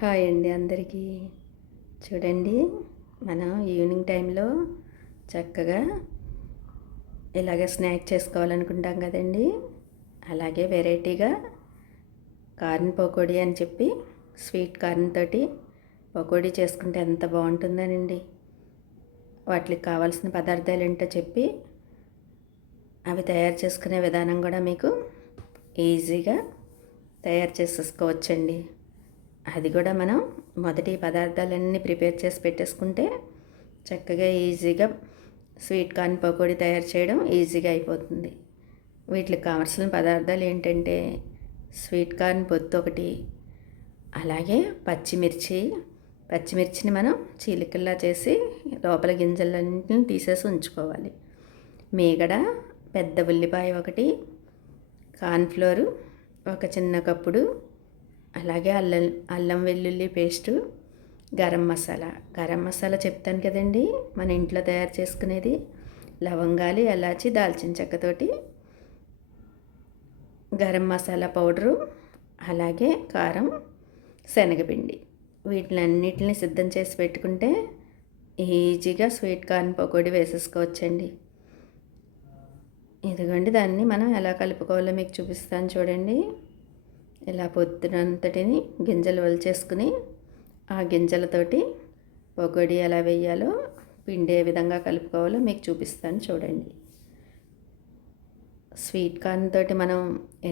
Hi అండి అందరికీ. చూడండి, మనం ఈవినింగ్ టైంలో చక్కగా ఇలాగ స్నాక్ చేసుకోవాలనుకుంటాం కదండి. అలాగే వెరైటీగా కార్న్ పకోడీ అని చెప్పి స్వీట్ కార్న్ తోటి పకోడీ చేసుకుంటే ఎంత బాగుంటుందనండి. వాటికి కావాల్సిన పదార్థాలు ఏంటో చెప్పి అవి తయారు చేసుకునే విధానం కూడా మీకు ఈజీగా తయారు చేసేసుకోవచ్చండి. అది కూడా మనం మొదటి పదార్థాలన్నీ ప్రిపేర్ చేసి పెట్టేసుకుంటే చక్కగా ఈజీగా స్వీట్ కార్న్ పకోడీ తయారు చేయడం ఈజీగా అయిపోతుంది. వీటికి కావాల్సిన పదార్థాలు ఏంటంటే స్వీట్ కార్న్ పొత్తు ఒకటి, అలాగే పచ్చిమిర్చిని మనం చీలికల్లా చేసి లోపల గింజలన్నింటిని తీసేసి ఉంచుకోవాలి. మీగడ, పెద్ద ఉల్లిపాయ ఒకటి, కార్న్ఫ్లోరు ఒక చిన్న కప్పుడు, అలాగే అల్లం వెల్లుల్లి పేస్టు, గరం మసాలా చెప్తాను కదండి, మన ఇంట్లో తయారు చేసుకునేది. లవంగాలు, ఎలాచి, దాల్చిన చెక్కతోటి గరం మసాలా పౌడరు, అలాగే కారం, శనగపిండి, వీటినన్నిటిని సిద్ధం చేసి పెట్టుకుంటే ఈజీగా స్వీట్ కార్న్ పకోడీ వేసేసుకోవచ్చండి. ఇదిగోండి, దాన్ని మనం ఎలా కలుపుకోవాలో మీకు చూపిస్తాను చూడండి. ఇలా పొద్దునంతటిని గింజలు వలిచేసుకుని ఆ గింజలతోటి పకోడీ ఎలా వేయాలో, పిండి ఏ విధంగా కలుపుకోవాలో మీకు చూపిస్తాను చూడండి. స్వీట్ కార్న్ తోటి మనం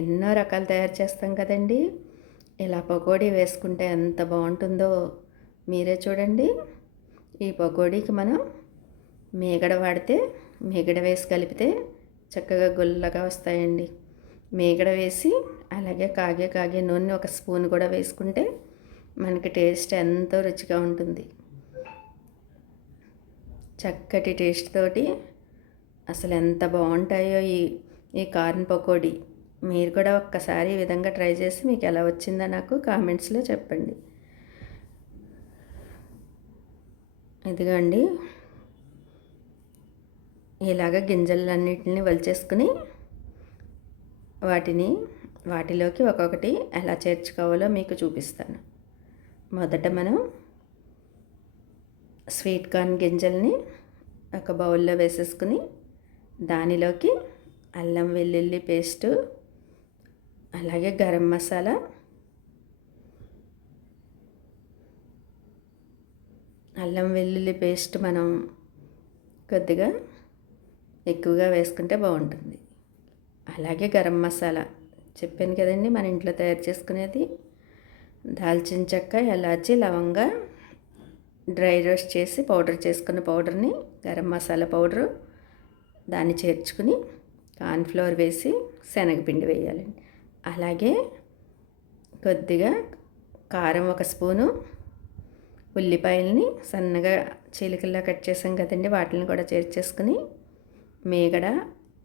ఎన్నో రకాలు తయారు చేస్తాం కదండి. ఇలా పకోడీ వేసుకుంటే ఎంత బాగుంటుందో మీరే చూడండి. ఈ పకోడీకి మనం మీగడ వాడితే మీగడ వేసి కలిపితే చక్కగా గుల్లగా వస్తాయండి. మీగడ వేసి అలాగే కాగే నూనె ఒక స్పూన్ కూడా వేసుకుంటే మనకి టేస్ట్ ఎంతో రుచిగా ఉంటుంది. చక్కటి టేస్ట్ తోటి అసలు ఎంత బాగుంటాయో ఈ కార్న్ పకోడీ. మీరు కూడా ఒక్కసారి ఈ విధంగా ట్రై చేసి మీకు ఎలా వచ్చిందో నాకు కామెంట్స్లో చెప్పండి. ఇదిగోండి, ఇలాగ గింజలన్నిటిని వలిచేసుకుని వాటిలోకి ఒక్కొక్కటి ఎలా చేర్చుకోవాలో మీకు చూపిస్తాను. మొదట మనం స్వీట్ కార్న్ గింజల్ని ఒక బౌల్లో వేసేసుకుని దానిలోకి అల్లం వెల్లుల్లి పేస్టు, అలాగే గరం మసాలా, అల్లం వెల్లుల్లి పేస్ట్ మనం కొద్దిగా ఎక్కువగా వేసుకుంటే బాగుంటుంది. అలాగే గరం మసాలా చెప్పాను కదండి, మన ఇంట్లో తయారు చేసుకునేది. దాల్చిన చెక్క, ఎలాచి, లవంగా డ్రై రోస్ట్ చేసి పౌడర్ చేసుకున్న పౌడర్ని, గరం మసాలా పౌడరు దాన్ని చేర్చుకుని కార్న్ఫ్లవర్ వేసి శనగపిండి వేయాలండి. అలాగే కొద్దిగా కారం ఒక స్పూను, ఉల్లిపాయలని సన్నగా చీలికల్లా కట్ చేసాం కదండి, వాటిని కూడా చేర్చేసుకుని మీగడ,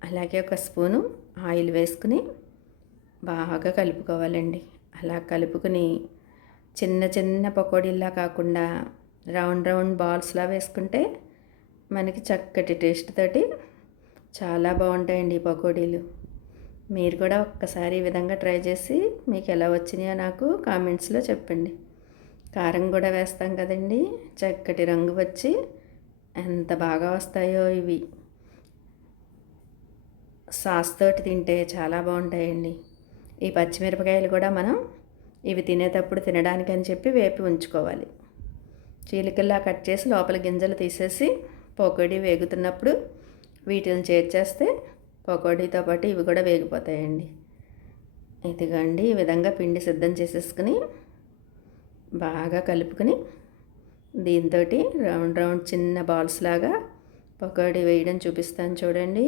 అలాగే ఒక స్పూను ఆయిల్ వేసుకుని బాగా కలుపుకోవాలండి. అలా కలుపుకుని చిన్న చిన్న పకోడీలా కాకుండా రౌండ్ బాల్స్లా వేసుకుంటే మనకి చక్కటి టేస్ట్ తోటి చాలా బాగుంటాయండి ఈ పకోడీలు. మీరు కూడా ఒక్కసారి ఈ విధంగా ట్రై చేసి మీకు ఎలా వచ్చినాయో నాకు కామెంట్స్లో చెప్పండి. కారం కూడా వేస్తాం కదండి, చక్కటి రంగు వచ్చి ఎంత బాగా వస్తాయో ఇవి. సాస్ తోటి తింటే చాలా బాగుంటాయండి. ఈ పచ్చిమిరపకాయలు కూడా మనం ఇవి తినేటప్పుడు తినడానికి అని చెప్పి వేపి ఉంచుకోవాలి. చీలికల్లా కట్ చేసి లోపల గింజలు తీసేసి పకోడీ వేగుతున్నప్పుడు వీటిని చేర్చేస్తే పకోడీతో పాటు ఇవి కూడా వేగిపోతాయండి. ఇదిగోండి, ఈ విధంగా పిండి సిద్ధం చేసేసుకుని బాగా కలుపుకొని దీంతో రౌండ్ చిన్న బాల్స్ లాగా పకోడీ వేయడం చూపిస్తాను చూడండి.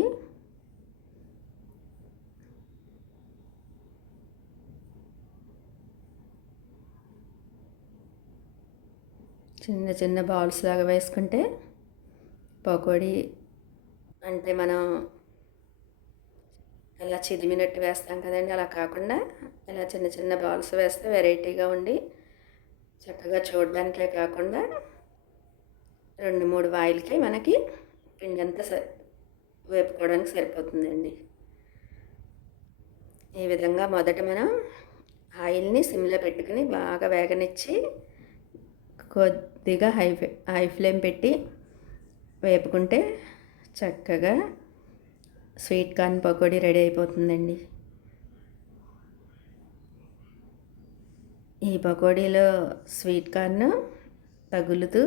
చిన్న చిన్న బాల్స్ లాగా వేసుకుంటే పకోడీ అంటే మనం ఇలా చిదిమినట్టు వేస్తాం కదండి, అలా కాకుండా ఇలా చిన్న చిన్న బాల్స్ వేస్తే వెరైటీగా ఉండి చక్కగా చూడడానికే కాకుండా 2-3 వాయిలకి మనకి పిండి అంతా వేపుకోవడానికి సరిపోతుందండి. ఈ విధంగా మొదట మనం ఆయిల్ని సిమ్లో పెట్టుకుని బాగా వేగనిచ్చి కొద్దిగా హై ఫ్లేమ్ పెట్టి వేపుకుంటే చక్కగా స్వీట్ కార్న్ పకోడీ రెడీ అయిపోతుందండి. ఈ పకోడీలో స్వీట్ కార్న్ తగులుతూ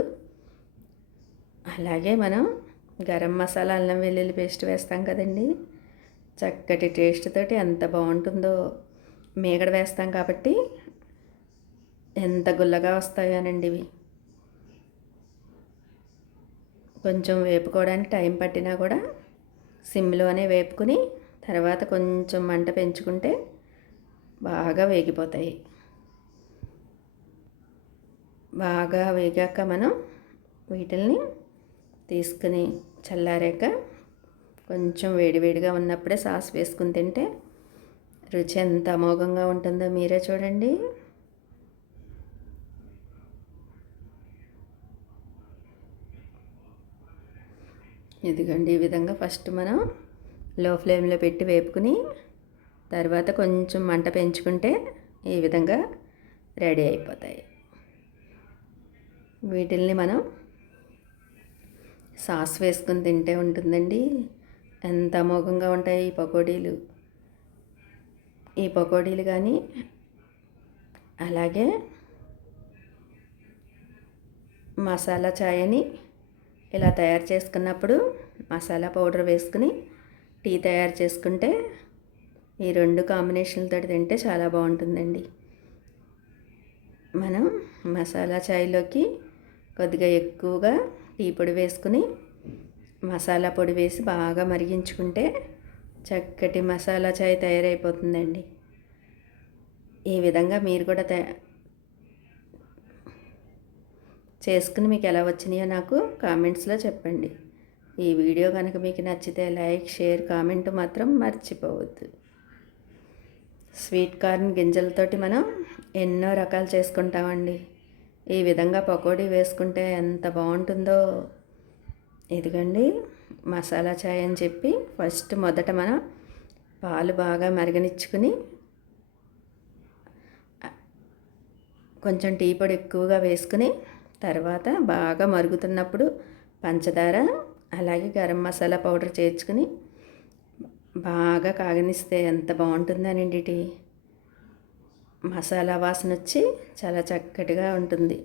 అలాగే మనం గరం మసాలా అల్లం వెల్లుల్లి పేస్ట్ వేస్తాం కదండి, చక్కటి టేస్ట్ తోటి ఎంత బాగుంటుందో. మీగడ వేస్తాం కాబట్టి ఎంత గుల్లగా వస్తాయోనండి ఇవి. కొంచెం వేపుకోవడానికి టైం పట్టినా కూడా సిమ్లోనే వేపుకుని తర్వాత కొంచెం మంట పెంచుకుంటే బాగా వేగిపోతాయి. బాగా వేగాక మనం వీటిల్ని తీసుకుని చల్లారాక కొంచెం వేడివేడిగా ఉన్నప్పుడే సాస్ వేసుకుని తింటే రుచి ఎంత అమోఘంగా ఉంటుందో మీరే చూడండి. ఇదిగోండి, ఈ విధంగా ఫస్ట్ మనం లో ఫ్లేమ్లో పెట్టి వేపుకుని తర్వాత కొంచెం మంట పెంచుకుంటే ఈ విధంగా రెడీ అయిపోతాయి. వీటిల్ని మనం సాస్ వేసుకుని తింటే ఉంటుందండి, ఎంత అమోఘంగా ఉంటాయి ఈ పకోడీలు. ఈ పకోడీలు కానీ అలాగే మసాలా చాయ్ అని ఇలా తయారు చేసుకున్నప్పుడు మసాలా పౌడర్ వేసుకుని టీ తయారు చేసుకుంటే ఈ రెండు కాంబినేషన్లతో తింటే చాలా బాగుంటుందండి. మనం మసాలా చాయ్లోకి కొద్దిగా ఎక్కువగా టీ పొడి వేసుకుని మసాలా పొడి వేసి బాగా మరిగించుకుంటే చక్కటి మసాలా చాయ్ తయారైపోతుందండి. ఈ విధంగా మీరు కూడా చేసుకుని మీకు ఎలా వచ్చినాయో నాకు కామెంట్స్లో చెప్పండి. ఈ వీడియో కనుక మీకు నచ్చితే లైక్, షేర్, కామెంట్ మాత్రం మర్చిపోవద్దు. స్వీట్ కార్న్ గింజలతోటి మనం ఎన్నో రకాలు చేసుకుంటామండి. ఈ విధంగా పకోడీ వేసుకుంటే ఎంత బాగుంటుందో. ఇదిగండి మసాలా చాయ్ అని చెప్పి ఫస్ట్ మొదట మనం పాలు బాగా మరగనిచ్చుకుని కొంచెం టీ పొడి ఎక్కువగా వేసుకుని తర్వాత బాగా మరుగుతున్నప్పుడు పంచదార అలాగే గరం మసాలా పౌడర్ చేర్చుకుని బాగా కాగనిస్తే ఎంత బాగుంటుందనండి. టీ మసాలా వాసన వచ్చి చాలా చక్కటిగా ఉంటుంది.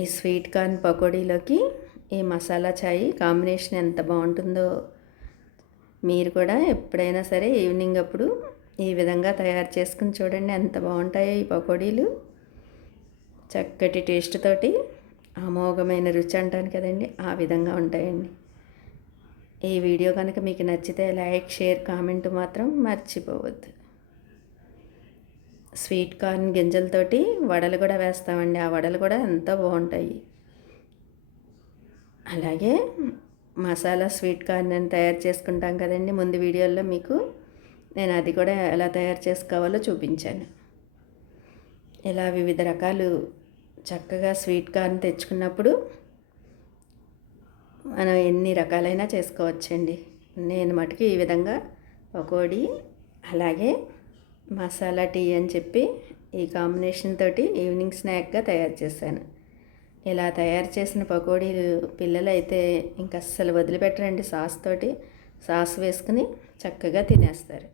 ఈ స్వీట్ కార్న్ పకోడీలోకి ఈ మసాలా చాయ్ కాంబినేషన్ ఎంత బాగుంటుందో. మీరు కూడా ఎప్పుడైనా సరే ఈవినింగ్ అప్పుడు ఈ విధంగా తయారు చేసుకుని చూడండి, ఎంత బాగుంటాయో ఈ పకోడీలు. చక్కటి టేస్ట్ తోటి అమోఘమైన రుచి అంటాను కదండి, ఆ విధంగా ఉంటాయండి. ఈ వీడియో కనుక మీకు నచ్చితే లైక్, షేర్, కామెంట్ మాత్రం మర్చిపోవద్దు. స్వీట్ కార్న్ గింజలతోటి వడలు కూడా వేస్తామండి, ఆ వడలు కూడా ఎంతో బాగుంటాయి. అలాగే మసాలా స్వీట్ కార్న్ అని తయారు చేసుకుంటాం కదండి, ముందు వీడియోలో మీకు నేను అది కూడా ఎలా తయారు చేసుకోవాలో చూపించాను. ఇలా వివిధ రకాలు చక్కగా స్వీట్ కార్న్ తెచ్చుకున్నప్పుడు మనం ఎన్ని రకాలైనా చేసుకోవచ్చండి. నేను మటుకు ఈ విధంగా పకోడీ అలాగే మసాలా టీ అని చెప్పి ఈ కాంబినేషన్ తోటి ఈవినింగ్ స్నాక్గా తయారు చేశాను. ఇలా తయారు చేసిన పకోడీలు పిల్లలు అయితే ఇంక అస్సలు వదిలిపెట్టరండి. సాస్ తోటి సాస్ వేసుకుని చక్కగా తినేస్తారు.